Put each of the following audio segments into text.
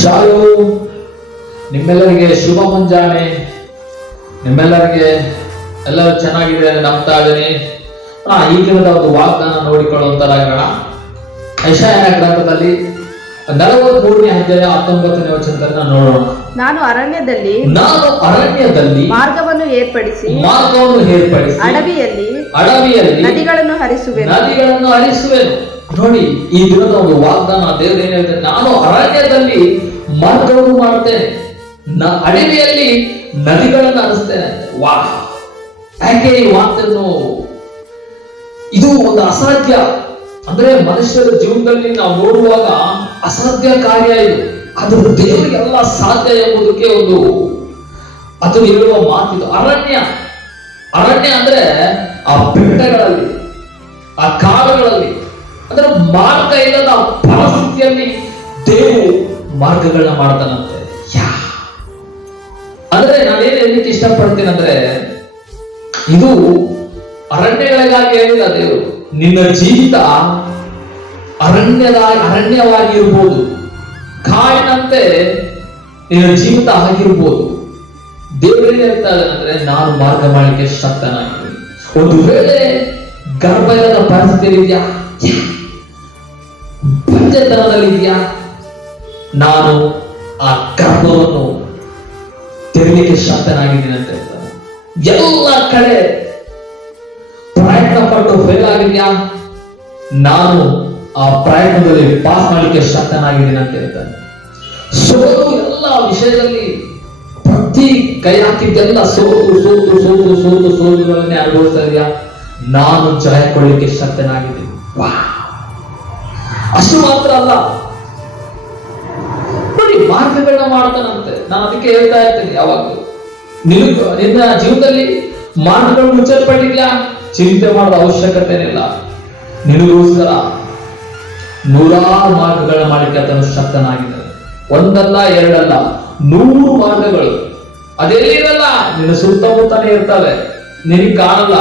ಶಾಲು ನಿಮ್ಮೆಲ್ಲರಿಗೆ ಶುಭ ಮುಂಜಾನೆ. ನಿಮ್ಮೆಲ್ಲರಿಗೆ ಎಲ್ಲರೂ ಚೆನ್ನಾಗಿದೆ ನಂಬ್ತಾ ಇದ್ದೀನಿ. ಹಾ ಈ ದಿನದ ಒಂದು ವಾಗ್ದಾನ ನೋಡಿಕೊಳ್ಳುವಂತರಾಗೋಣ ಐಶಾಯನ ಗ್ರಂಥದಲ್ಲಿ ನಲವತ್ಮೂರನೇ ಅಧ್ಯಾಯ ಹತ್ತೊಂಬತ್ತನೇ ವಚನದಲ್ಲಿ ನೋಡೋಣ. ನಾನು ಅರಣ್ಯದಲ್ಲಿ ನಾನು ಅರಣ್ಯದಲ್ಲಿ ಮಾರ್ಗವನ್ನು ಏರ್ಪಡಿಸಿ ಮಾರ್ಗವನ್ನು ಏರ್ಪಡಿಸಿ ಅಡವಿಯಲ್ಲಿ ಅಡವಿಯಲ್ಲಿ ನದಿಗಳನ್ನು ಹರಿಸುವೆ ನದಿಗಳನ್ನು ಹರಿಸುವೆನು. ನೋಡಿ, ಈ ದಿನದ ಒಂದು ವಾಗ್ದಾನ ದೇವರು ಏನ್ ಹೇಳ್ತಾರೆ? ನಾನು ಅರಣ್ಯದಲ್ಲಿ ಮಾರ್ಗವನ್ನು ಮಾಡ್ತೇನೆ ಅಡವಿಯಲ್ಲಿ ನದಿಗಳನ್ನು ಅನಿಸ್ತೇನೆ ವಾ. ಯಾಕೆ ಈ ವಾಕ್ಯನ್ನು ಇದು ಒಂದು ಅಸಾಧ್ಯ. ಅಂದ್ರೆ ಮನುಷ್ಯರ ಜೀವನದಲ್ಲಿ ನಾವು ನೋಡುವಾಗ ಅಸಾಧ್ಯ ಕಾರ್ಯ ಇದು. ಅದು ದೇವರಿಗೆಲ್ಲ ಸಾಧ್ಯ ಎಂಬುದಕ್ಕೆ ಒಂದು ಅದು ಹೇಳುವ ಮಾತಿದು ಅರಣ್ಯ. ಅರಣ್ಯ ಅಂದ್ರೆ ಆ ಬೆಟ್ಟಗಳಲ್ಲಿ, ಆ ಕಾಡುಗಳಲ್ಲಿ ಅಂದ್ರೆ ಮಾರ್ಗ ಇಲ್ಲದ ಪರಿಸ್ಥಿತಿಯಲ್ಲಿ ದೇವು ಮಾರ್ಗಗಳನ್ನ ಮಾಡ್ತಾನಂತೆ ಅಂದ್ರೆ ನಾನೇನ್ ಹೇಳಲಿಕ್ಕೆ ಇಷ್ಟಪಡ್ತೀನಿ ಅಂದ್ರೆ, ಇದು ಅರಣ್ಯಗಳಿಗಾಗಿ ಹೇಳಿಲ್ಲ ದೇವರು. ನಿನ್ನ ಜೀವಿತ ಅರಣ್ಯದ, ಅರಣ್ಯವಾಗಿರ್ಬೋದು. ಕಾಯಿನಂತೆ ನಿನ್ನ ಜೀವಿತ ಆಗಿರ್ಬೋದು. ದೇವರಿಗೆ ಹೇಳ್ತಾ ಅಂದ್ರೆ, ನಾನು ಮಾರ್ಗ ಮಾಡಲಿಕ್ಕೆ ಶಕ್ತನಾಗಿದ್ದೀನಿ. ಒಂದು ವೇಳೆ ಗರ್ಭ ಇಲ್ಲದ ಪರಿಸ್ಥಿತಿ ಇದೆಯಾ? ಬಂಜೆತನದಲ್ಲಿದೆಯಾ ನಾನು ಆ ಗರ್ಭವನ್ನು ತೆರಲಿಕ್ಕೆ ಶಕ್ತನಾಗಿದ್ದೀನಿ ಅಂತ ಹೇಳ್ತಾನೆ ಎಲ್ಲ ಕಡೆ ಪ್ರಯತ್ನ ಪಟ್ಟು ಫೇಲ್ ಆಗಿದ್ಯಾ ನಾನು ಆ ಪ್ರಯತ್ನದಲ್ಲಿ ಪಾಸ್ ಮಾಡಲಿಕ್ಕೆ ಶಕ್ತನಾಗಿದ್ದೀನಿ ಅಂತ ಹೇಳ್ತಾನೆ ಸೋಲು ಎಲ್ಲ ವಿಷಯದಲ್ಲಿ ಪ್ರತಿ ಕೈ ಹಾಕಿದ್ದೆಲ್ಲ ಸೋತು ಸೋತು ಸೋತು ಸೋತು ಸೋಲುಗಳನ್ನೇ ಅನುಭವಿಸ್ತಾ ಇದೆಯಾ? ನಾನು ಜಯ ಕೊಡಲಿಕ್ಕೆ ಶಕ್ತನಾಗಿದ್ದೀನಿ. ವಾ. ಅಷ್ಟು ಮಾತ್ರ ಅಲ್ಲ. ನೋಡಿ ಮಾರ್ಗಗಳನ್ನ ಮಾಡ್ತಾನಂತೆ. ನಾನು ಅದಕ್ಕೆ ಹೇಳ್ತಾ ಇರ್ತೇನೆ ಯಾವಾಗಲೂ ನಿನ್ನ ನಿನ್ನ ಜೀವನದಲ್ಲಿ ಮಾರ್ಗಗಳು ಮುಚ್ಚಲ್ಪಟ್ಟಿದ್ಯಾ ಚಿಂತೆ ಮಾಡೋ ಅವಶ್ಯಕತೆ ಇಲ್ಲ ನಿನಗೋಸ್ಕರ ನೂರಾರು ಮಾರ್ಗಗಳನ್ನ ಮಾಡಲಿಕ್ಕೆ ಆತನು ಒಂದಲ್ಲ, ಎರಡಲ್ಲ, ನೂರು ಮಾರ್ಗಗಳು. ಅದೆಲ್ಲಿರಲ್ಲ? ನಿನ್ನ ಸುತ್ತಮುತ್ತನೇ ಇರ್ತವೆ. ನಿನಗೆ ಕಾಣಲ್ಲ.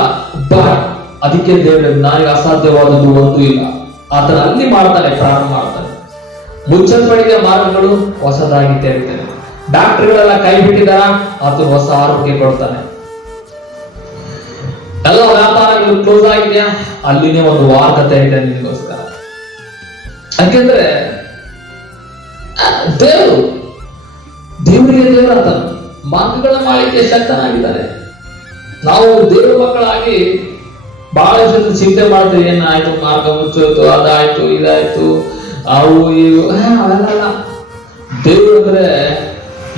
ಬಟ್ ಅದಕ್ಕೆ ದೇವರು, ನನಗೆ ಅಸಾಧ್ಯವಾದದ್ದು ಒಂದು ಇಲ್ಲ. ಆತನ ಅಲ್ಲಿ ಮಾಡ್ತಾನೆ ಪ್ರಾರಂಭ ಮಾಡ್ತಾನೆ ಮುಚ್ಚಲ್ಪಡಿದ ಮಾರ್ಗಗಳು ಹೊಸದಾಗಿ ತೆರೀತಾನೆ ಡಾಕ್ಟರ್ಗಳೆಲ್ಲ ಕೈ ಬಿಟ್ಟಿದಾರ, ಆತನು ಹೊಸ ಆರೋಗ್ಯ ಕೊಡ್ತಾನೆ. ಎಲ್ಲ ವ್ಯಾಪಾರಗಳು ಕ್ಲೋಸ್ ಆಗಿದೆಯಾ? ಅಲ್ಲಿನೇ ಒಂದು ವಾರ್ತ ತೆರಿದೆ ನಿಮಗೋಸ್ಕರ. ಯಾಕೆಂದ್ರೆ ದೇವರು, ದೇವರಿಗೆ ದೇವರ ಮಾರ್ಗಗಳ ಮಾಡಲಿಕ್ಕೆ ಶಕ್ತನಾಗಿದ್ದಾರೆ. ನಾವು ದೇವರ ಮಕ್ಕಳಾಗಿ ಬಹಳ ಜನ ಚಿಂತೆ ಮಾಡ್ತಾರೆ ಏನಾಯ್ತು, ಮಾರ್ಗ ಮುಚ್ಚೋಯ್ತು, ಅದಾಯ್ತು, ಇದಾಯ್ತು, ಅವು ಇವು ಅವೆಲ್ಲ ದೇವರು ಅಂದ್ರೆ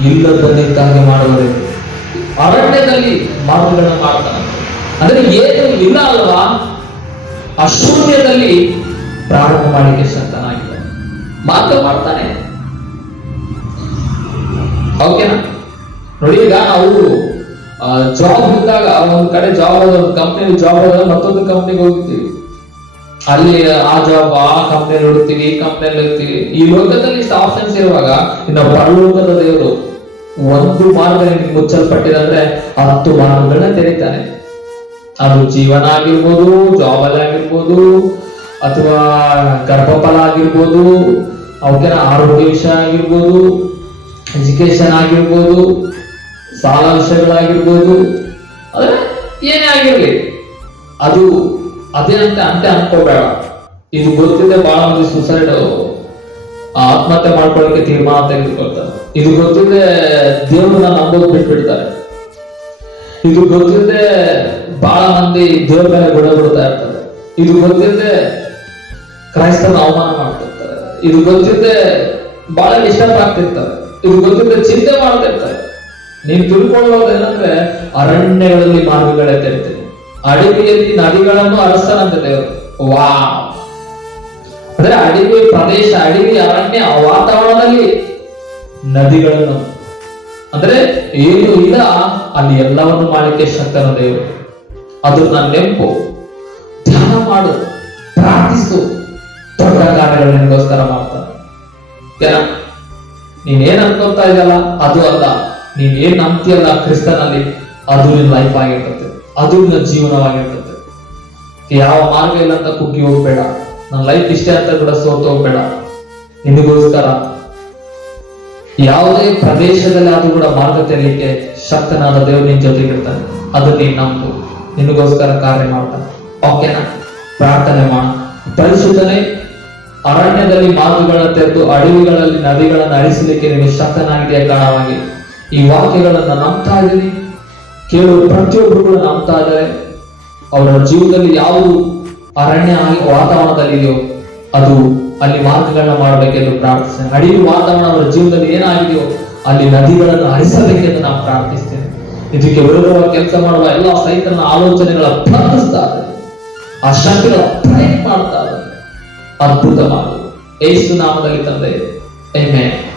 ಇಲ್ಲದನ್ನಿದ್ದಾಗೆ ಮಾಡುವರೆ ಅರಣ್ಯದಲ್ಲಿ ಮಾರ್ಗಗಳನ್ನ ಮಾಡ್ತಾನೆ. ಅಂದ್ರೆ ಏನು ಇಲ್ಲ ಅಲ್ವಾ? ಅಶೂನ್ಯದಲ್ಲಿ ಶೂನ್ಯದಲ್ಲಿ ಪ್ರಾರಂಭ ಮಾಡಲಿಕ್ಕೆ ಸಂತನಾಗಿದೆ ಮಾರ್ಗ ಮಾಡ್ತಾನೆ. ಓಕೆನಾ? ನೋಡಿ, ಈಗ ನಾವು ಜಾಬ್ ಇದ್ದಾಗ ಒಂದು ಕಡೆ ಜಾಬ್ ಒಂದು ಕಂಪ್ನಿ ಜಾಬ್ ಆದಾಗ ಮತ್ತೊಂದು ಕಂಪ್ನಿಗೆ ಹೋಗ್ತೀವಿ ಅಲ್ಲಿ ಆ ಜಾಬ್ ಆ ಕಂಪ್ನಿಯಲ್ಲಿ ಹುಡುಕ್ತೀವಿ ಈ ಕಂಪ್ನಿಯಲ್ಲಿ ಹೋಗ್ತೀವಿ ಈ ಲೋಕದಲ್ಲಿ ಇಷ್ಟು ಆಪ್ಷನ್ಸ್ ಇರುವಾಗ ಇನ್ನು ಪರಲೋಕದ ದೇವರು ಒಂದು ಮಾರ್ಗ ನಿಮ್ಗೆ ಮುಚ್ಚಲ್ಪಟ್ಟಿದೆ ಅಂದ್ರೆ ಹತ್ತು ಮಾರ್ಗಗಳನ್ನ ತೆರೀತಾನೆ. ಅದು ಜೀವನ ಆಗಿರ್ಬೋದು ಜಾಬ್ ಅಲ್ಲಿ ಆಗಿರ್ಬೋದು ಅಥವಾ ಗರ್ಭಫಲ ಆಗಿರ್ಬೋದು ಅವಕ್ಕೆನ ಆರೋಗ್ಯ ವಿಷಯ ಆಗಿರ್ಬೋದು ಎಜುಕೇಶನ್ ಆಗಿರ್ಬೋದು ಸಾಲ ವಿಷಯಗಳಾಗಿರ್ಬೋದು ಅಂದ್ರೆ ಏನೇ ಆಗಿರ್ಲಿ, ಅದು ಅಂತ ಅಂತೆ ಅನ್ಕೋಬೇಡ. ಇದು ಗೊತ್ತಿದೆ ಬಹಳ ಮಂದಿ ಸುಸೈಡ್ ಆತ್ಮಹತ್ಯೆ ಮಾಡ್ಕೊಳ್ಳಿಕ್ಕೆ ತೀರ್ಮಾನ ತೆಗೆದುಕೊಳ್ತಾರೆ. ಇದು ಗೊತ್ತಿದೆ ದೇವ್ರನ್ನ ನಂಬೋದು ಬಿಟ್ಬಿಡ್ತಾರೆ. ಇದು ಗೊತ್ತಿದೆ ಬಹಳ ಮಂದಿ ದೇವ್ರ ಮೇಲೆ ಗುಣ ಬಿಡ್ತಾ ಇರ್ತಾರೆ. ಇದು ಗೊತ್ತಿದೆ ಕ್ರೈಸ್ತನ ಅವಮಾನ ಮಾಡ್ತಿರ್ತಾರೆ. ಇದು ಗೊತ್ತಿದ್ದೆ ಬಹಳ ಡಿಸ್ಟರ್ಬ್ ಆಗ್ತಿರ್ತಾರೆ ಇದು ಗೊತ್ತಿದ್ದೆ ಚಿಂತೆ ಮಾಡ್ತಿರ್ತಾರೆ. ನೀನು ತಿಳ್ಕೊಳ್ಳೋದೇನಂದ್ರೆ ಅರಣ್ಯಗಳಲ್ಲಿ ಮಾರ್ಗಗಳೇ ತೆರಿತೀನಿ ಅಡವಿಯಲ್ಲಿ ನದಿಗಳನ್ನು ಅರಸನಂತ ದೇವರು ವಾ ಅಂದ್ರೆ ಅಡವಿ ಪ್ರದೇಶ, ಅಡವಿ ಅರಣ್ಯ ವಾತಾವರಣದಲ್ಲಿ ನದಿಗಳನ್ನು. ಅಂದ್ರೆ ಏನು ಇಲ್ಲ, ಅಲ್ಲಿ ಎಲ್ಲವನ್ನು ಮಾಡಲಿಕ್ಕೆ ಶಕ್ತನ ದೇವರು. ಅದು ನನ್ನ ನೆಂಪು. ಧ್ಯಾನ ಮಾಡು, ಪ್ರಾರ್ಥಿಸು. ದೊಡ್ಡ ಕಾರ್ಯಗಳು ನಿನಗೋಸ್ಕರ ಮಾಡ್ತಾನೆ. ನೀನೇನ್ ಅನ್ಕೊಂತಾ ಇದೆಯಲ್ಲ? ಅದು ಅಲ್ಲ. ನೀನ್ ಏನ್ ನಂಬ್ತೀಯಲ್ಲ ಕ್ರಿಸ್ತನಲ್ಲಿ? ಅದು ನಿನ್ ಲೈಫ್ ಆಗಿರ್ತದೆ. ಅದು ನಿನ್ನ ಜೀವನವಾಗಿರ್ತದೆ. ಯಾವ ಮಾರ್ಗ ಇಲ್ಲ ಅಂತ ಕುಗ್ಗಿ ಹೋಗ್ಬೇಡ. ನನ್ನ ಲೈಫ್ ಇಷ್ಟೇ ಅಂತ ಕೂಡ ಸೋತು ಹೋಗ್ಬೇಡ. ನಿನಗೋಸ್ಕರ ಯಾವುದೇ ಪ್ರದೇಶದಲ್ಲಿ ಅದು ಕೂಡ ಮಾರ್ಗ ತೆರಲಿಕ್ಕೆ ಶಕ್ತನಾದ ದೇವರು ನಿನ್ ಜೊತೆಗಿರ್ತಾನೆ. ಅದು ನೀನ್ ನಂಬು. ನಿನಗೋಸ್ಕರ ಕಾರ್ಯ ಮಾಡ್ತಾನೆ ಓಕೆನಾ? ಪ್ರಾರ್ಥನೆ ಮಾಡ. ಪರಿಶುದ್ಧನೆ, ಅರಣ್ಯದಲ್ಲಿ ಮಾರ್ಗಗಳನ್ನ ತೆರೆದು ಅಡವಿಗಳಲ್ಲಿ ನದಿಗಳನ್ನು ಅಳಿಸಲಿಕ್ಕೆ ನಿಮಗೆ ಶಕ್ತನಾಗಿದೆಯ ಕಾರಣವಾಗಿ ಈ ವಾಕ್ಯಗಳನ್ನು ನಂಬ್ತಾ ಇದ್ದೀನಿ. ಕೇಳುವ ಪ್ರತಿಯೊಬ್ಬರು ಕೂಡ ನಂಬ್ತಾ ಇದ್ದಾರೆ. ಅವರ ಜೀವನದಲ್ಲಿ ಯಾವುದು ಅರಣ್ಯ ಆಗಿ ವಾತಾವರಣದಲ್ಲಿ ಇದೆಯೋ, ಅದು ಅಲ್ಲಿ ಮಾರ್ಗಗಳನ್ನ ಮಾಡಬೇಕೆಂದು ಪ್ರಾರ್ಥಿಸ್ತೇನೆ. ಅಡಿಗೆ ವಾತಾವರಣ ಅವರ ಜೀವನದಲ್ಲಿ ಏನಾಗಿದೆಯೋ, ಅಲ್ಲಿ ನದಿಗಳನ್ನು ಹರಿಸಬೇಕೆಂದು ನಾವು ಪ್ರಾರ್ಥಿಸ್ತೇನೆ. ಇದಕ್ಕೆ ವಿರೋಧವಾಗಿ ಕೆಲಸ ಮಾಡುವ ಎಲ್ಲ ಸೈತನ ಆಲೋಚನೆಗಳ ಪ್ರಾರ್ಥಿಸ್ತಾ ಆ ಶಕ್ತಿಗಳ ಪ್ರಯತ್ನ ಮಾಡ್ತಾ ಅದ್ಭುತ ಮಾಡು ಏಸು ನಾಮದಲ್ಲಿ ತಂದೆ Amen.